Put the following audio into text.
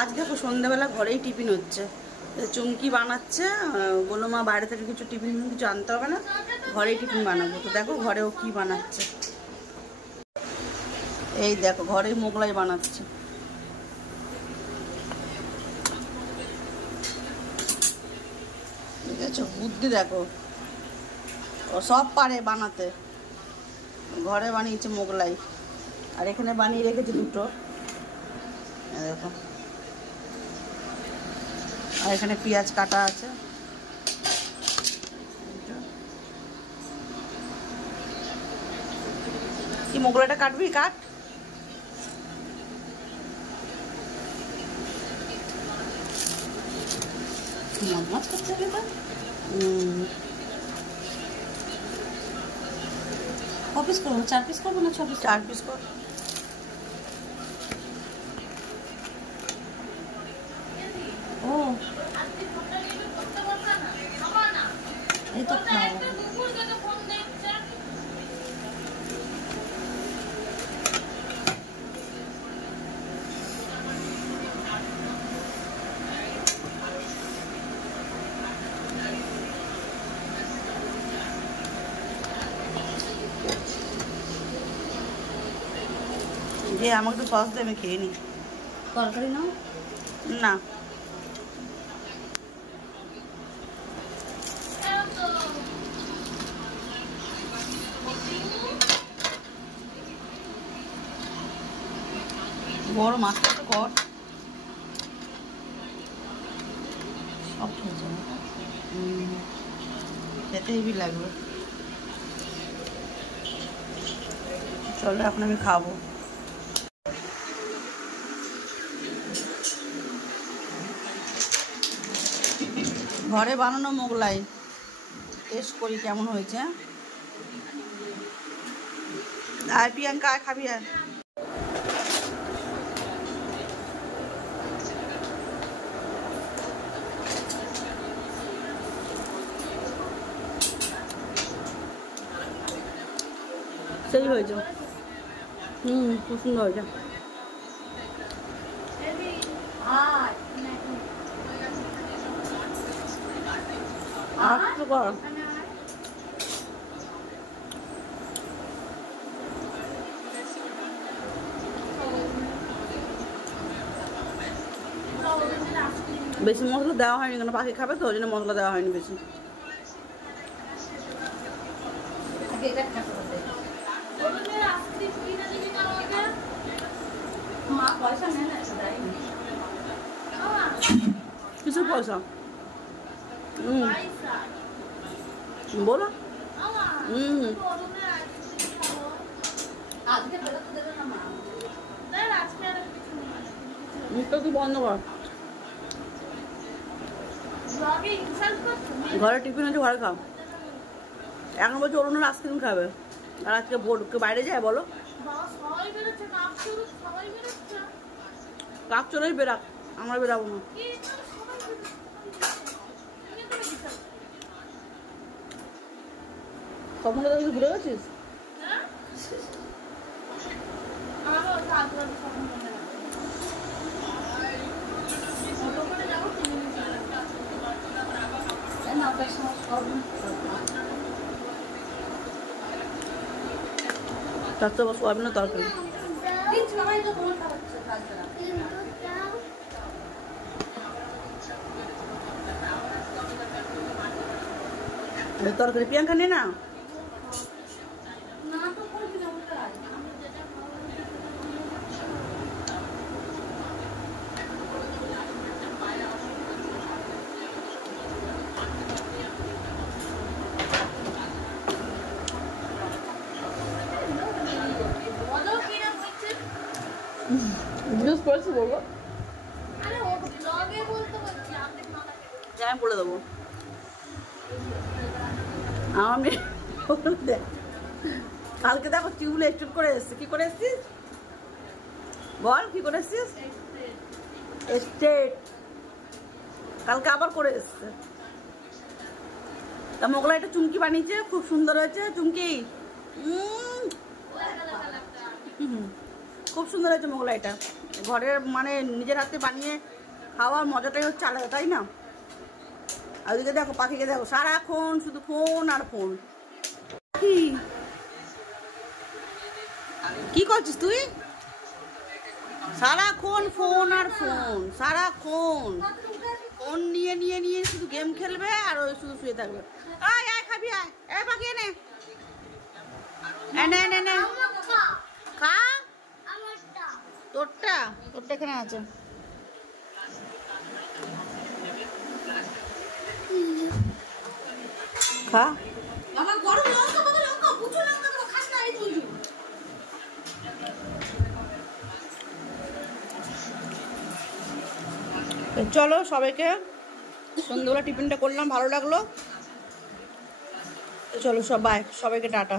আজ দেখো সন্ধ্যাবেলা ঘরেই টিফিন হচ্ছে। চুমকি বানাচ্ছে, বললো মা বাইরে থেকে কিছু টিফিন কিছু আনতে হবে না, ঘরেই টিফিন বানাবো। তো দেখো ঘরেও কি বানাচ্ছে, এই দেখো ঘরেই মোগলাই বানাচ্ছে। ঠিক আছে, বুদ্ধি দেখো, ও সব পারে বানাতে। ঘরে বানিয়েছে মোগলাই, আর এখানে বানিয়ে রেখেছে দুটো, দেখো। আর এখানে পেঁয়াজ কাটা আছে। কি মোগলাইটা কাটবি? কাট। মজমাজ করছে এটা। ক পিস করবো? 4 পিস করবো না 6 পিস? 4 পিস কর। ও এই তো যে আমাকে একটু সস দে, আমি খেয়ে নি। তরকারি নাও না, বড় মাছটা তো কর, সব খেয়েছে খেতে হেবি লাগবে। চলো এখন আমি খাবো। ঘরে বানানো মোগলাই টেস্ট করি কেমন হয়েছে। আর প্রিয়াঙ্কা আর খাবি? আর সেই হয়েছে, খুব সুন্দর হয়েছে। বেশি মশলা দেওয়া হয়নি, কেন পাখি খাবে তো, ওই জন্য মশলা দেওয়া হয়নি বেশি। কিছু পয়সা বলো। মুখটা তুই বন্ধ কর। ঘরে টিফিন আছে, ঘরে খাও। এখন বলছি অরুণের আইসক্রিম খাবে, আর আজকে বোর্ডকে বাইরে যায় বলো। কাক চলেই বেরাক, আমরা বেরাবো না। স্বপ্নটা তুই ভুলে গেছিস? তার তো সোয়াবিনের তরকারি। তরকারি প্রিয়াঙ্কা নে না। জিজ্ঞেস করেছি বলবো, আমি বলে দেবো। আমি কালকে দেখো চুল স্ট্রেট করে এসছি। কি করে এসছিস বল? কি করে এসছিস? স্ট্রেট কালকে আবার করে এসছে। তা মোগলাইটা চুমকি বানিয়েছে, খুব সুন্দর হয়েছে। চুমকি খুব সুন্দর হয়েছে মোগলাইটা। ঘরের মানে নিজের হাতে বানিয়ে খাওয়ার মজাটাই হচ্ছে আলাদা, তাই না? আর ওদিকে দেখো পাখিকে দেখো, সারাক্ষণ শুধু ফোন আর ফোন। কি করছিস তুই? সারাক্ষণ ফোন আর ফোন, সারাক্ষণ ফোন নিয়ে নিয়ে নিয়ে শুধু গেম খেলবে আর ওই শুধু শুয়ে থাকবে। আয় আয় খাবি, আয় এ পাখি এনে এনে এনে এনে খা। তোরটা তোরটা এখানে আছে। খা। চলো সবাইকে সন্ধ্যেবেলা টিফিনটা করলাম, ভালো লাগলো। চলো সবাইকে টাটা।